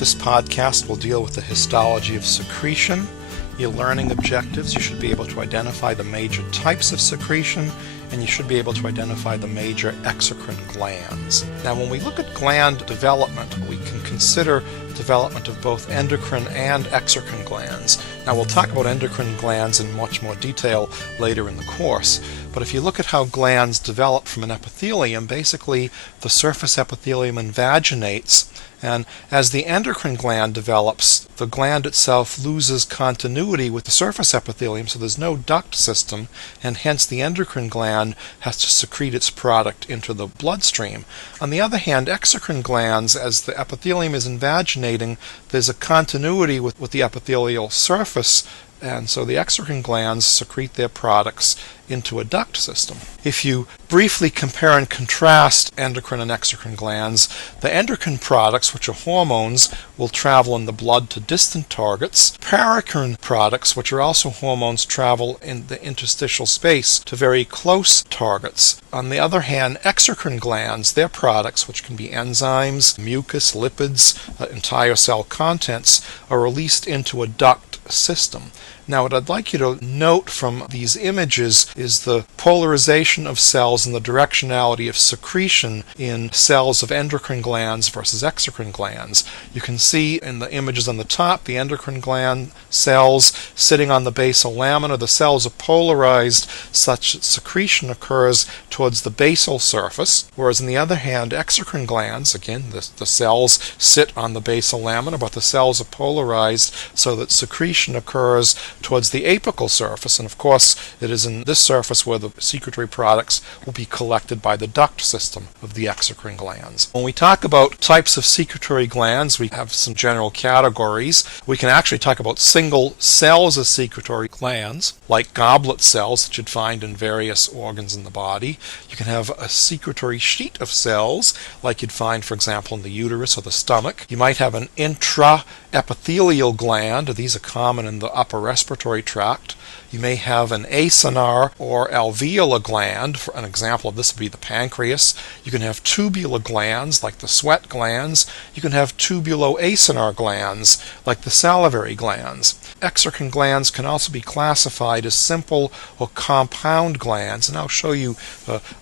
This podcast will deal with the histology of secretion. Your learning objectives: you should be able to identify the major types of secretion, and you should be able to identify the major exocrine glands. Now, when we look at gland development, we can consider development of both endocrine and exocrine glands. Now, we'll talk about endocrine glands in much more detail later in the course, but if you look at how glands develop from an epithelium, basically the surface epithelium invaginates, and as the endocrine gland develops, the gland itself loses continuity with the surface epithelium, so there's no duct system, and hence the endocrine gland has to secrete its product into the bloodstream. On the other hand, exocrine glands, as the epithelium is invaginating, there's a continuity with the epithelial surface, and so the exocrine glands secrete their products into a duct system. If you briefly compare and contrast endocrine and exocrine glands, the endocrine products, which are hormones, will travel in the blood to distant targets. Paracrine products, which are also hormones, travel in the interstitial space to very close targets. On the other hand, exocrine glands, their products, which can be enzymes, mucus, lipids, entire cell contents, are released into a duct system. Now, what I'd like you to note from these images is the polarization of cells and the directionality of secretion in cells of endocrine glands versus exocrine glands. You can see in the images on the top the endocrine gland cells sitting on the basal lamina. The cells are polarized such that secretion occurs towards the basal surface, whereas on the other hand, exocrine glands, again, the cells sit on the basal lamina, but the cells are polarized so that secretion occurs towards the apical surface, and of course it is in this surface where the secretory products will be collected by the duct system of the exocrine glands. When we talk about types of secretory glands, we have some general categories. We can actually talk about single cells of secretory glands, like goblet cells that you'd find in various organs in the body. You can have a secretory sheet of cells, like you'd find, for example, in the uterus or the stomach. You might have an intraepithelial gland. These are common in the upper respiratory tract. You may have an acinar or alveolar gland. For an example of this would be the pancreas. You can have tubular glands like the sweat glands. You can have tubuloacinar glands like the salivary glands. Exocrine glands can also be classified as simple or compound glands, and I'll show you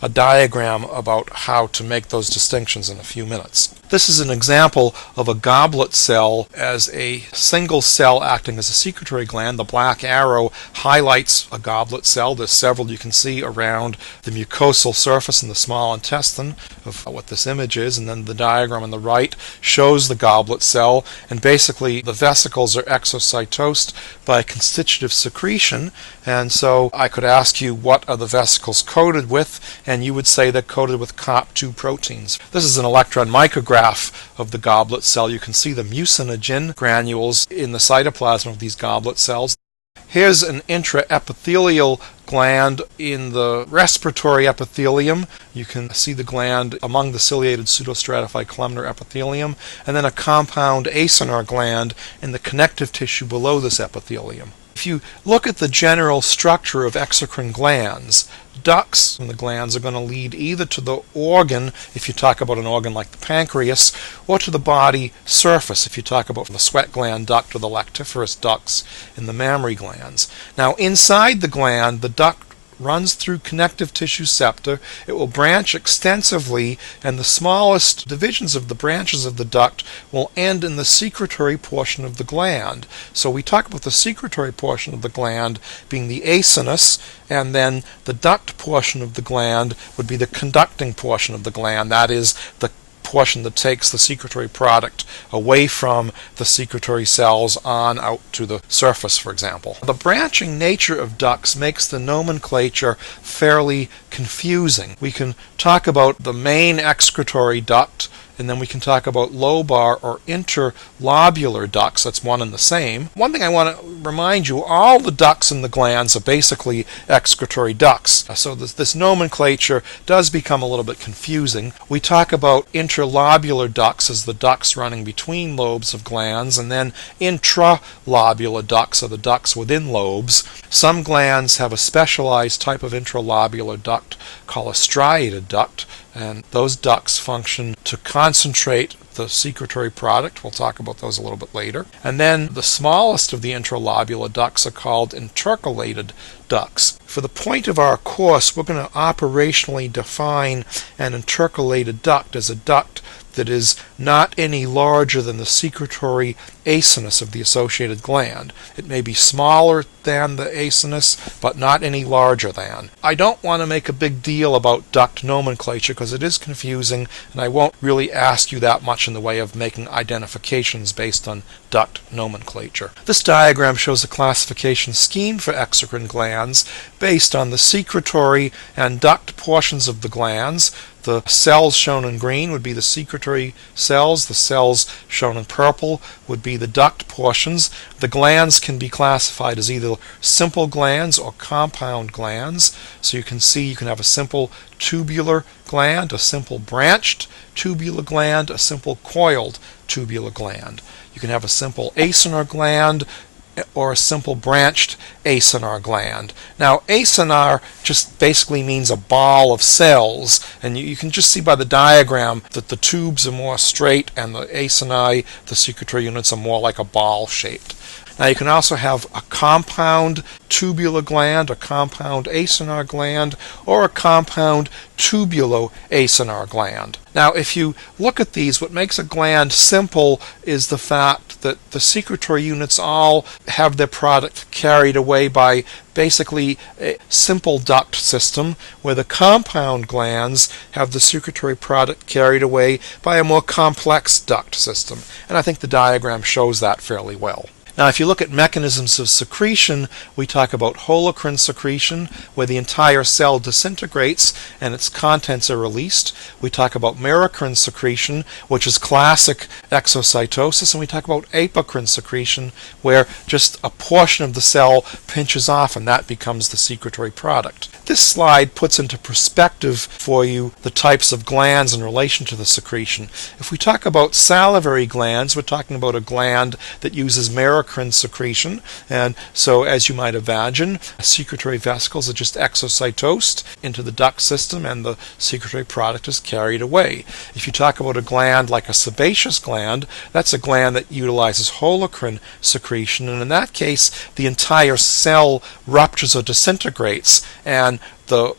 a diagram about how to make those distinctions in a few minutes. This is an example of a goblet cell as a single cell acting as a secretory gland. The black arrow highlights a goblet cell. There's several you can see around the mucosal surface in the small intestine of what this image is, and then the diagram on the right shows the goblet cell, and basically the vesicles are exocytosed by constitutive secretion, and so I could ask you what are the vesicles coated with, and you would say they're coated with COP2 proteins. This is an electron micrograph of the goblet cell. You can see the mucinogen granules in the cytoplasm of these goblet cells. Here's an intraepithelial gland in the respiratory epithelium. You can see the gland among the ciliated pseudostratified columnar epithelium, and then a compound acinar gland in the connective tissue below this epithelium. If you look at the general structure of exocrine glands, ducts from the glands are going to lead either to the organ, if you talk about an organ like the pancreas, or to the body surface, if you talk about the sweat gland duct or the lactiferous ducts in the mammary glands. Now, inside the gland, the duct runs through connective tissue septa. It will branch extensively, and the smallest divisions of the branches of the duct will end in the secretory portion of the gland. So we talk about the secretory portion of the gland being the acinus, and then the duct portion of the gland would be the conducting portion of the gland. That is the portion that takes the secretory product away from the secretory cells on out to the surface, for example. The branching nature of ducts makes the nomenclature fairly confusing. We can talk about the main excretory duct, and then we can talk about lobar or interlobular ducts. That's one and the same. One thing I want to remind you, all the ducts in the glands are basically excretory ducts. So this nomenclature does become a little bit confusing. We talk about interlobular ducts as the ducts running between lobes of glands, and then intralobular ducts are the ducts within lobes. Some glands have a specialized type of intralobular duct called a striated duct, and those ducts function to concentrate the secretory product. We'll talk about those a little bit later. And then the smallest of the intralobular ducts are called intercalated ducts. For the point of our course, we're going to operationally define an intercalated duct as a duct that is not any larger than the secretory acinus of the associated gland. It may be smaller than the acinus, but not any larger than. I don't want to make a big deal about duct nomenclature because it is confusing, and I won't really ask you that much in the way of making identifications based on duct nomenclature. This diagram shows a classification scheme for exocrine glands based on the secretory and duct portions of the glands. The cells shown in green would be the secretory cells. The cells shown in purple would be the duct portions. The glands can be classified as either simple glands or compound glands. So you can see you can have a simple tubular gland, a simple branched tubular gland, a simple coiled tubular gland. You can have a simple acinar gland or a simple branched acinar gland. Now, acinar just basically means a ball of cells, and you can just see by the diagram that the tubes are more straight and the acini, the secretory units, are more like a ball shaped. Now, you can also have a compound tubular gland, a compound acinar gland, or a compound tubulo-acinar gland. Now, if you look at these, what makes a gland simple is the fact that the secretory units all have their product carried away by basically a simple duct system, where the compound glands have the secretory product carried away by a more complex duct system. And I think the diagram shows that fairly well. Now, if you look at mechanisms of secretion, we talk about holocrine secretion, where the entire cell disintegrates and its contents are released. We talk about merocrine secretion, which is classic exocytosis, and we talk about apocrine secretion, where just a portion of the cell pinches off and that becomes the secretory product. This slide puts into perspective for you the types of glands in relation to the secretion. If we talk about salivary glands, we're talking about a gland that uses merocrine secretion, and so as you might imagine, secretory vesicles are just exocytosed into the duct system and the secretory product is carried away. If you talk about a gland like a sebaceous gland, that's a gland that utilizes holocrine secretion, and in that case the entire cell ruptures or disintegrates, and the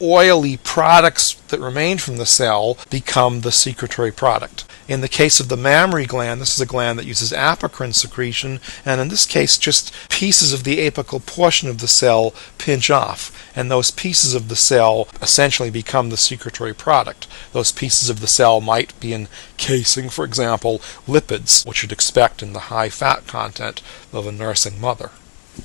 oily products that remain from the cell become the secretory product. In the case of the mammary gland, this is a gland that uses apocrine secretion, and in this case just pieces of the apical portion of the cell pinch off, and those pieces of the cell essentially become the secretory product. Those pieces of the cell might be encasing, for example, lipids, which you'd expect in the high fat content of a nursing mother.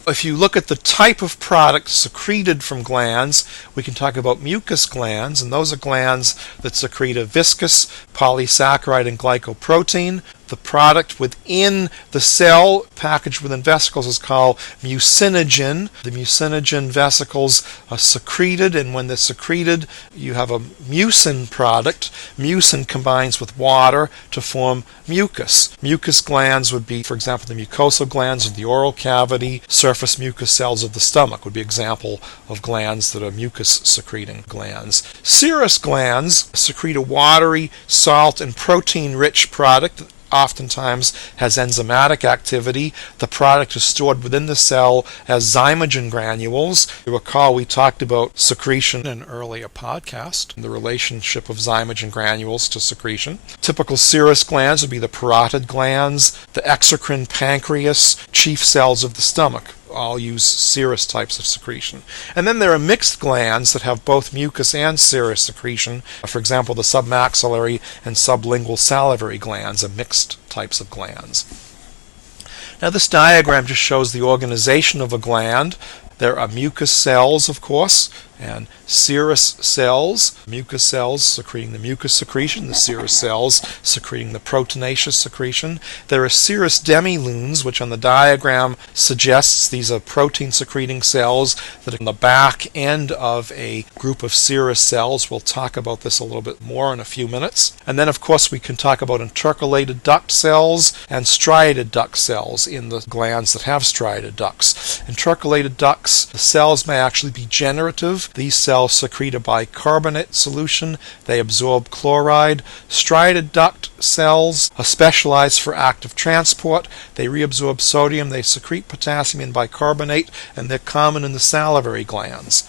If you look at the type of product secreted from glands, we can talk about mucus glands, and those are glands that secrete a viscous polysaccharide and glycoprotein. The product within the cell packaged within vesicles is called mucinogen. The mucinogen vesicles are secreted, and when they're secreted, you have a mucin product. Mucin combines with water to form mucus. Mucus glands would be, for example, the mucosal glands of the oral cavity. Surface mucous cells of the stomach would be an example of glands that are mucus-secreting glands. Serous glands secrete a watery, salt, and protein-rich product that oftentimes has enzymatic activity. The product is stored within the cell as zymogen granules. You recall we talked about secretion in an earlier podcast, the relationship of zymogen granules to secretion. Typical serous glands would be the parotid glands, the exocrine pancreas, chief cells of the stomach. All use serous types of secretion. And then there are mixed glands that have both mucus and serous secretion. For example, the submaxillary and sublingual salivary glands are mixed types of glands. Now this diagram just shows the organization of a gland. There are mucus cells, of course, and serous cells, mucus cells secreting the mucus secretion, the serous cells secreting the proteinaceous secretion. There are serous demilunes, which on the diagram suggests these are protein secreting cells that are on the back end of a group of serous cells. We'll talk about this a little bit more in a few minutes. And then of course we can talk about intercalated duct cells and striated duct cells in the glands that have striated ducts. Intercalated ducts, the cells may actually be generative. These cells secrete a bicarbonate solution. They absorb chloride. Striated duct cells are specialized for active transport. They reabsorb sodium. They secrete potassium and bicarbonate, and they're common in the salivary glands.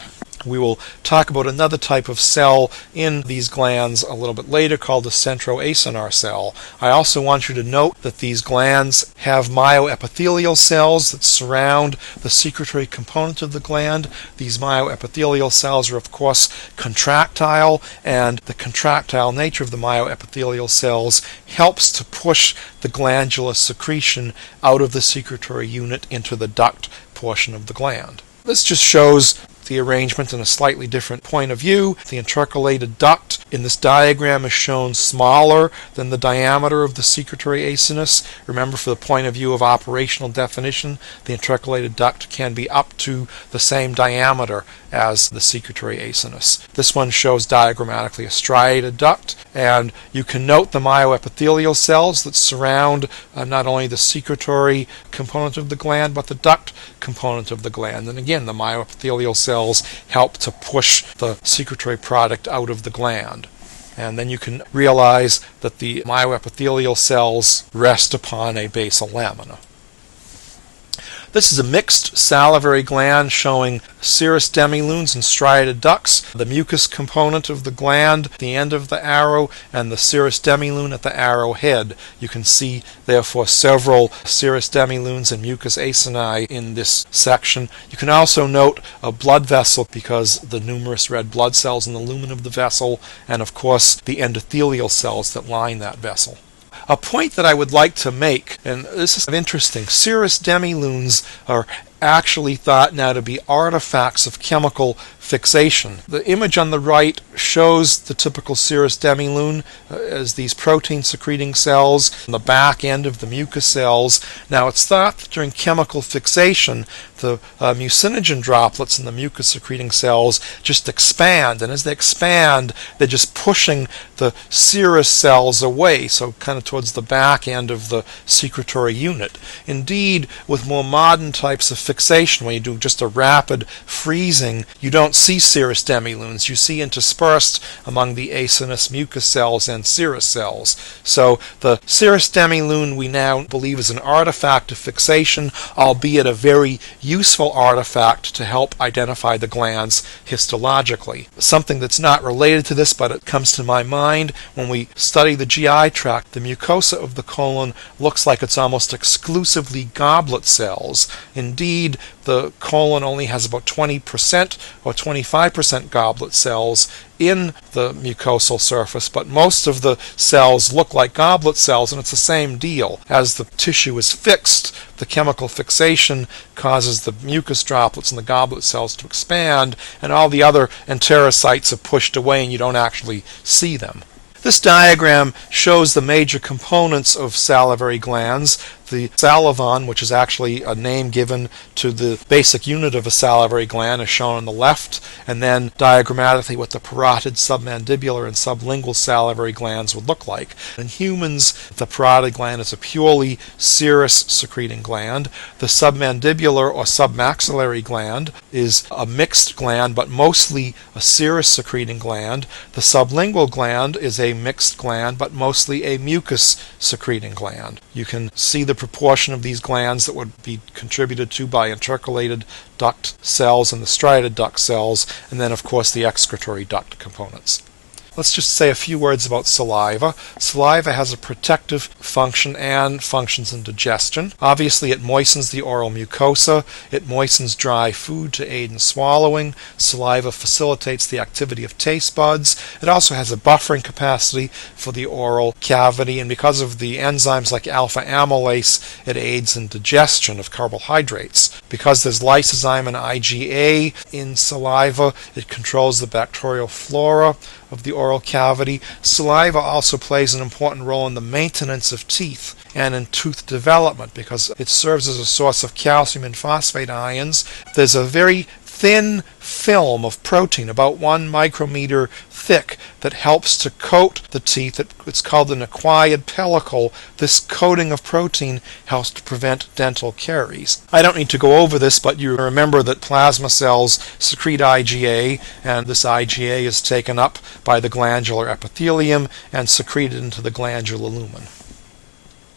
We will talk about another type of cell in these glands a little bit later called the centroacinar cell. I also want you to note that these glands have myoepithelial cells that surround the secretory component of the gland. These myoepithelial cells are of course contractile, and the contractile nature of the myoepithelial cells helps to push the glandular secretion out of the secretory unit into the duct portion of the gland. This just shows the arrangement in a slightly different point of view. The intercalated duct in this diagram is shown smaller than the diameter of the secretory acinus. Remember, for the point of view of operational definition, the intercalated duct can be up to the same diameter as the secretory acinus. This one shows diagrammatically a striated duct, and you can note the myoepithelial cells that surround not only the secretory component of the gland but the duct component of the gland. And again, the myoepithelial cells help to push the secretory product out of the gland. And then you can realize that the myoepithelial cells rest upon a basal lamina. This is a mixed salivary gland showing serous demilunes and striated ducts, the mucus component of the gland, the end of the arrow, and the serous demilune at the arrow head. You can see, therefore, several serous demilunes and mucus acini in this section. You can also note a blood vessel because the numerous red blood cells in the lumen of the vessel, and of course the endothelial cells that line that vessel. A point that I would like to make, and this is interesting, serous demilunes are actually thought now to be artifacts of chemical fixation. The image on the right shows the typical serous demilune as these protein secreting cells on the back end of the mucus cells. Now it's thought that during chemical fixation the mucinogen droplets in the mucus secreting cells just expand, and as they expand they're just pushing the serous cells away, so kind of towards the back end of the secretory unit. Indeed, with more modern types of fixation, when you do just a rapid freezing, you don't see serous demilunes. You see interspersed among the acinus mucus cells and serous cells. So the serous demilune we now believe is an artifact of fixation, albeit a very useful artifact to help identify the glands histologically. Something that's not related to this, but it comes to my mind when we study the GI tract. The mucosa of the colon looks like it's almost exclusively goblet cells. Indeed, the colon only has about 20% or 25% goblet cells in the mucosal surface, but most of the cells look like goblet cells, and it's the same deal. As the tissue is fixed, the chemical fixation causes the mucus droplets in the goblet cells to expand, and all the other enterocytes are pushed away and you don't actually see them. This diagram shows the major components of salivary glands. The salivon, which is actually a name given to the basic unit of a salivary gland, is shown on the left, and then diagrammatically what the parotid, submandibular, and sublingual salivary glands would look like. In humans, the parotid gland is a purely serous secreting gland. The submandibular or submaxillary gland is a mixed gland, but mostly a serous secreting gland. The sublingual gland is a mixed gland, but mostly a mucus secreting gland. You can see the proportion of these glands that would be contributed to by intercalated duct cells and the striated duct cells, and then of course the excretory duct components. Let's just say a few words about saliva. Saliva has a protective function and functions in digestion. Obviously, it moistens the oral mucosa. It moistens dry food to aid in swallowing. Saliva facilitates the activity of taste buds. It also has a buffering capacity for the oral cavity, and because of the enzymes like alpha amylase, it aids in digestion of carbohydrates. Because there's lysozyme and IgA in saliva, it controls the bacterial flora of the oral cavity. Saliva also plays an important role in the maintenance of teeth and in tooth development because it serves as a source of calcium and phosphate ions. There's a very thin film of protein, about 1 micrometer thick, that helps to coat the teeth. It's called an acquired pellicle. This coating of protein helps to prevent dental caries. I don't need to go over this, but you remember that plasma cells secrete IgA, and this IgA is taken up by the glandular epithelium and secreted into the glandular lumen.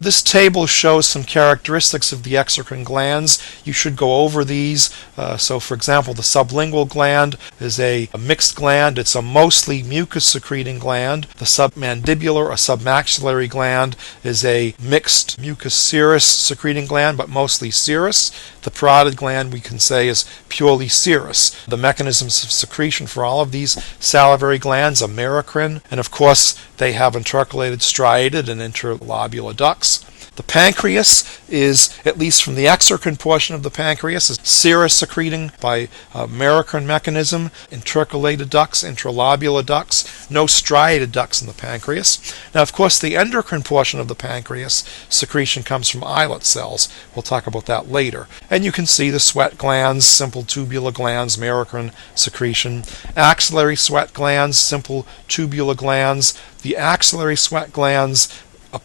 This table shows some characteristics of the exocrine glands. You should go over these. So for example, the sublingual gland is a mixed gland. It's a mostly mucus secreting gland. The submandibular or submaxillary gland is a mixed mucus serous secreting gland, but mostly serous. The parotid gland, we can say, is purely serous. The mechanisms of secretion for all of these salivary glands are merocrine, and of course they have intercalated, striated, and interlobular ducts. The pancreas is, at least from the exocrine portion of the pancreas, is serous secreting by merocrine mechanism, intercalated ducts, interlobular ducts, no striated ducts in the pancreas. Now, of course, the endocrine portion of the pancreas secretion comes from islet cells. We'll talk about that later. And you can see the sweat glands, simple tubular glands, merocrine secretion. Axillary sweat glands, simple tubular glands. The axillary sweat glands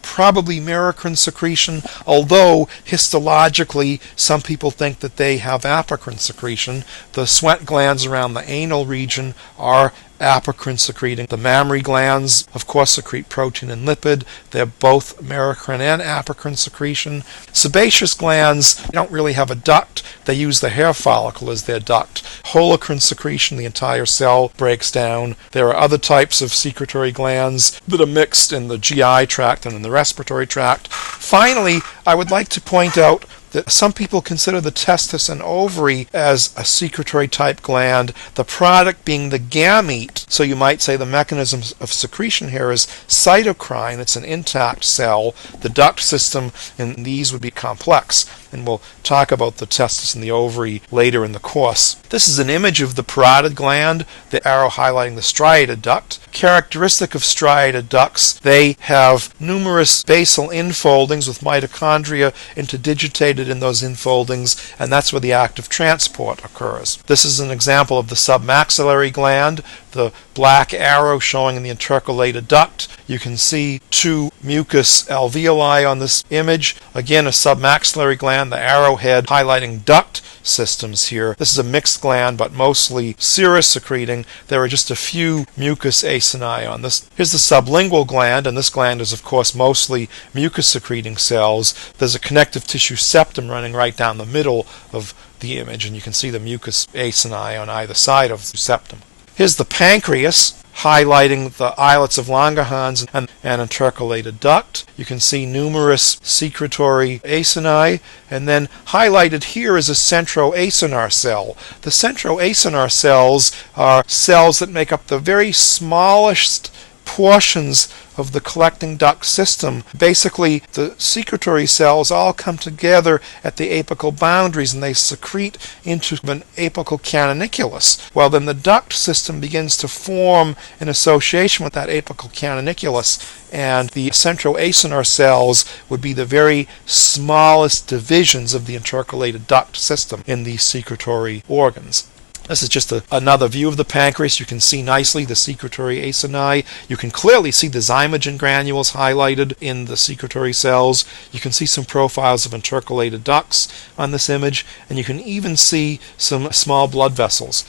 probably merocrine secretion, although histologically some people think that they have apocrine secretion. The sweat glands around the anal region are apocrine secreting. The mammary glands, of course, secrete protein and lipid. They're both merocrine and apocrine secretion. Sebaceous glands don't really have a duct. They use the hair follicle as their duct. Holocrine secretion, the entire cell breaks down. There are other types of secretory glands that are mixed in the GI tract and in the respiratory tract. Finally, I would like to point out that some people consider the testis and ovary as a secretory type gland, the product being the gamete. So you might say the mechanism of secretion here is cytocrine. It's an intact cell. The duct system in these would be complex, and we'll talk about the testis and the ovary later in the course. This is an image of the parotid gland, the arrow highlighting the striated duct. Characteristic of striated ducts, they have numerous basal infoldings with mitochondria interdigitated in those infoldings, and that's where the act of transport occurs. This is an example of the submaxillary gland, the black arrow showing in the intercalated duct. You can see 2 mucus alveoli on this image. Again, a submaxillary gland, the arrowhead highlighting duct systems here. This is a mixed gland, but mostly serous secreting. There are just a few mucus acini on this. Here's the sublingual gland, and this gland is, of course, mostly mucus secreting cells. There's a connective tissue septum running right down the middle of the image, and you can see the mucus acini on either side of the septum. Here's the pancreas, highlighting the islets of Langerhans and an intercalated duct. You can see numerous secretory acini, and then highlighted here is a centroacinar cell. The centroacinar cells are cells that make up the very smallest portions of the collecting duct system. Basically, the secretory cells all come together at the apical boundaries, and they secrete into an apical canoniculus. Well, then the duct system begins to form in association with that apical canoniculus, and the centroacinar cells would be the very smallest divisions of the intercalated duct system in these secretory organs. This is just another view of the pancreas. You can see nicely the secretory acini. You can clearly see the zymogen granules highlighted in the secretory cells. You can see some profiles of intercalated ducts on this image, and you can even see some small blood vessels.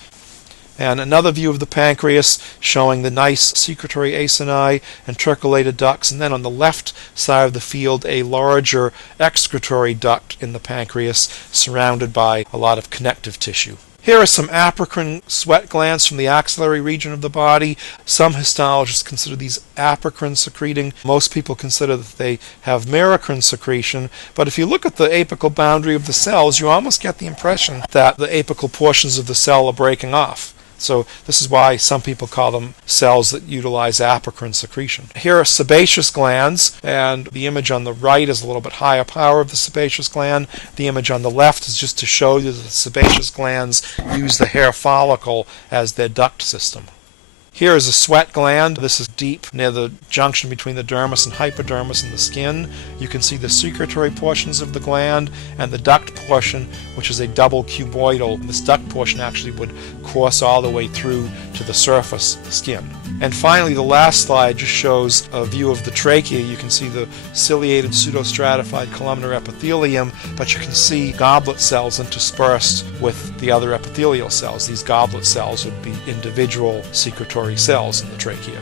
And another view of the pancreas showing the nice secretory acini, intercalated ducts, and then on the left side of the field a larger excretory duct in the pancreas surrounded by a lot of connective tissue. Here are some apocrine sweat glands from the axillary region of the body. Some histologists consider these apocrine secreting. Most people consider that they have merocrine secretion. But if you look at the apical boundary of the cells, you almost get the impression that the apical portions of the cell are breaking off. So this is why some people call them cells that utilize apocrine secretion. Here are sebaceous glands, and the image on the right is a little bit higher power of the sebaceous gland. The image on the left is just to show you that the sebaceous glands use the hair follicle as their duct system. Here is a sweat gland. This is deep near the junction between the dermis and hypodermis in the skin. You can see the secretory portions of the gland and the duct portion, which is a double cuboidal. This duct portion actually would course all the way through to the surface skin. And finally, the last slide just shows a view of the trachea. You can see the ciliated pseudostratified columnar epithelium, but you can see goblet cells interspersed with the other epithelial cells. These goblet cells would be individual secretory cells in the trachea.